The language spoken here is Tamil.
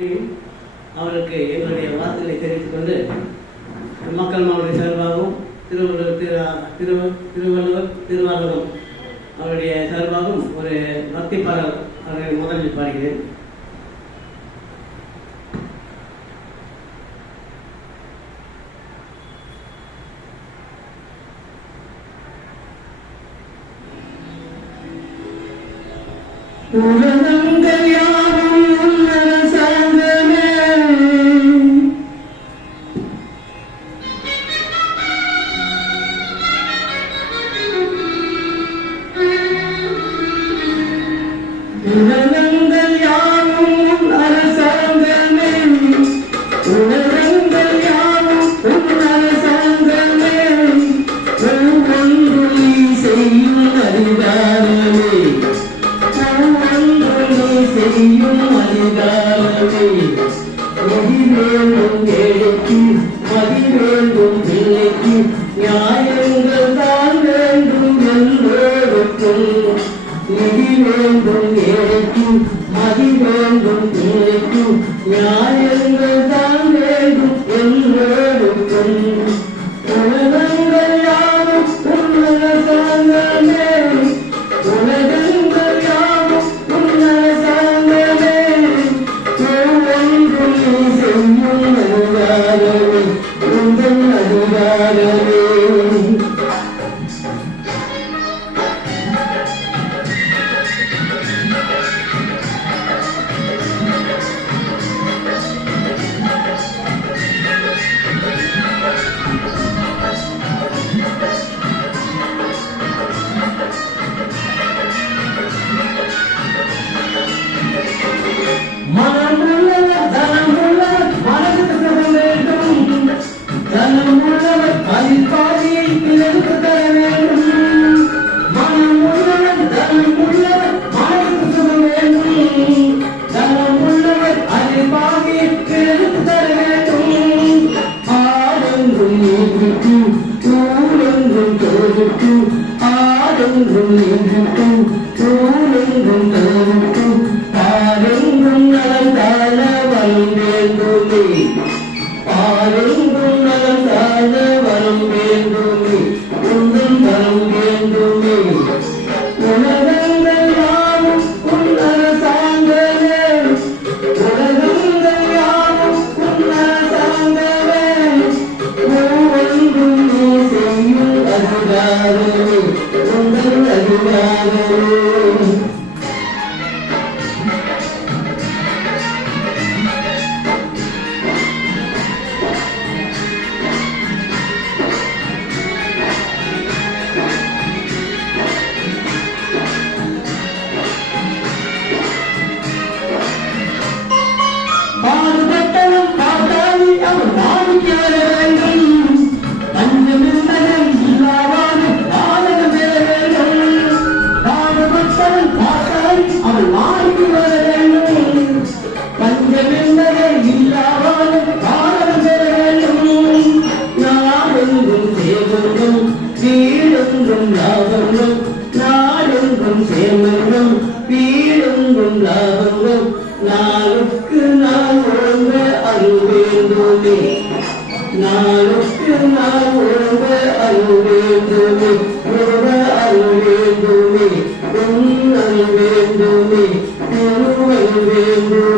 அவருக்கு எங்களுடைய வாழ்த்துக்களை தெரிவித்துக் கொண்டு மக்கள் மாவட்ட சார்பாகவும் திருவள்ளுவர் அவருடைய சார்பாகவும் ஒரு பக்தி பாடல் அவர்களை முதலில் பாடுகிறேன். உலகங்கள் யாவும் உன்னத சார்ந்தமே, உலகங்கள் யாவும் உன் அரசாங்கமே, உலகங்கள் யாவும் உன் அரசாங்கமே, ஒவ்வொன்றும் நீ செய்யும் அதிகாரமே, செய்யும் அதிகாரமே, நிதி வேண்டும் ஏழைக்கு, மதி வேண்டும் பிள்ளைக்கு, நியாயங்கள் தான் வேண்டும் எல்லோருக்கும். நிதி வேண்டும் ஏழைக்கு, மதி வேண்டும் பிள்ளைக்கு, நியாயங்கள் தான் வேண்டும் எல்லோருக்கும். உலகங்கள் யாவும் உன்னத சார்ந்தமே, உலகங்கள் யாவும் உன்னத சார்ந்தமே, ஒவ்வொன்றும் நீ செய்யும் அதிகாரமே, உந்தன் அதிகாரமே. மனமுள்ளவர் தனமுள்ளவர் மனதுக்கு சுகம் வேண்டும், தனமுள்ளவர் அதிபாதியை பிறருக்கு தர வேண்டும். மனமுள்ளவர் தனமுள்ளவர் மனதுக்கு சுகம் வேண்டும், தனமுள்ளவர் அதிபாதியை பிறருக்கு தர வேண்டும். ஆடென்றும் நீங்கிட்டு ஊரென்றும் தோழிட்டு, ஆடென்றும் நீங்கிட்டு ஊரென்றும் தோழிட்டு, பாரெங்கும் நலம் தாழ வரம் வேண்டுமே, பாரெங்கும் நலம் தாழ வரம் வேண்டுமே, உந்தன் வரம் வேண்டுமே. உலகங்கள் யாவும் உன் அரசாங்கமே, உலகங்கள் யாவும் உன் அரசாங்கமே, ஒவ்வொன்றும் நீ செய்யும் அதிகாரமே, உந்தன் அதிகாரமே. பாடுபட்டவன் பாட்டாளி அவன் நாடுக்கு வர வேண்டும், பஞ்சமில்லதன் இல்லாவாறு பாலகம் பெற வேண்டும். பாடுபட்டவன் பாட்டாளி அவன் நாடுக்கு வர வேண்டும், பஞ்சமில்லதன் இல்லாவாறு பாலகம் பெற வேண்டும். நாடெங்கும் சேவகம் வீடெங்கும் லாபங்கள், நாடெங்கும் சேவகம் வீடெங்கும் லாபங்கள், நாளுக்கு நாள் ஓங்க அருள் வேண்டுமே, நாளுக்கு நாள் ஓங்க அருள் வேண்டுமே, ஓங்க அருள் வேண்டுமே, உன் அருள் வேண்டுமே, திருவருள் வேண்டுமே.